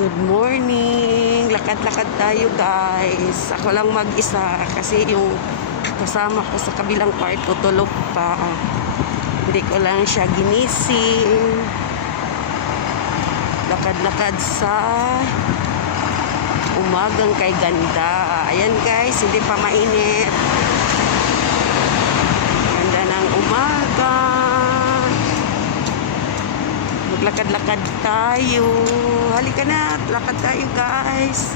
Good morning! Lakad-lakad tayo guys. Ako lang mag-isa kasi yung kasama ko sa kabilang kwarto tulog pa. Hindi ko lang siya ginising. Lakad-lakad sa umagang kay ganda. Ayan guys, hindi pa mainit. Ganda ng umaga. Maglakad-lakad tayo. Halika na, lakad tayo guys.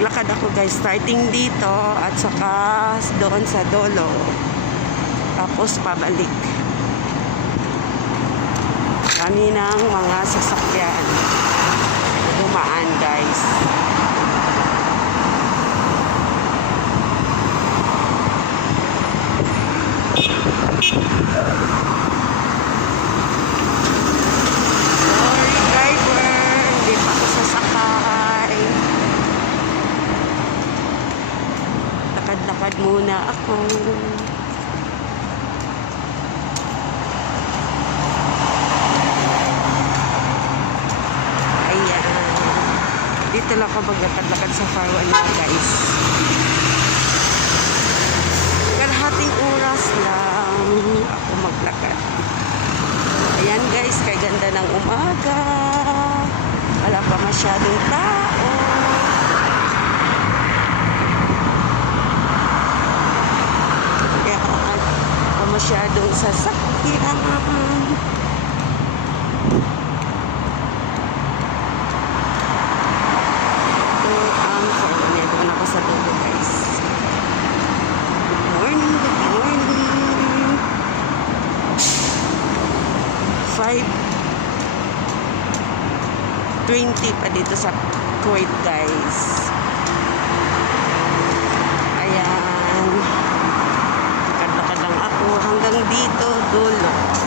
Lakad ako guys, starting dito at saka doon sa dolo. Tapos pabalik. Kami ng mga sasakyan. Dumaan guys. Sorry driver, hindi pa ako sasakay. Lakad-lakad muna ako. Ayan. Dito lang ako maglakad-lakad sa Farwan na guys. Kalahating oras lang ako maglakad. Ayan guys, kay ganda ng umaga. Wala pa masyadong tao. Kaya pa masyadong sasakyan. Ito ang California. Doon ako sa dulo guys. Good morning, good morning. 5 20 pa dito sa Kuwait guys dito dulo.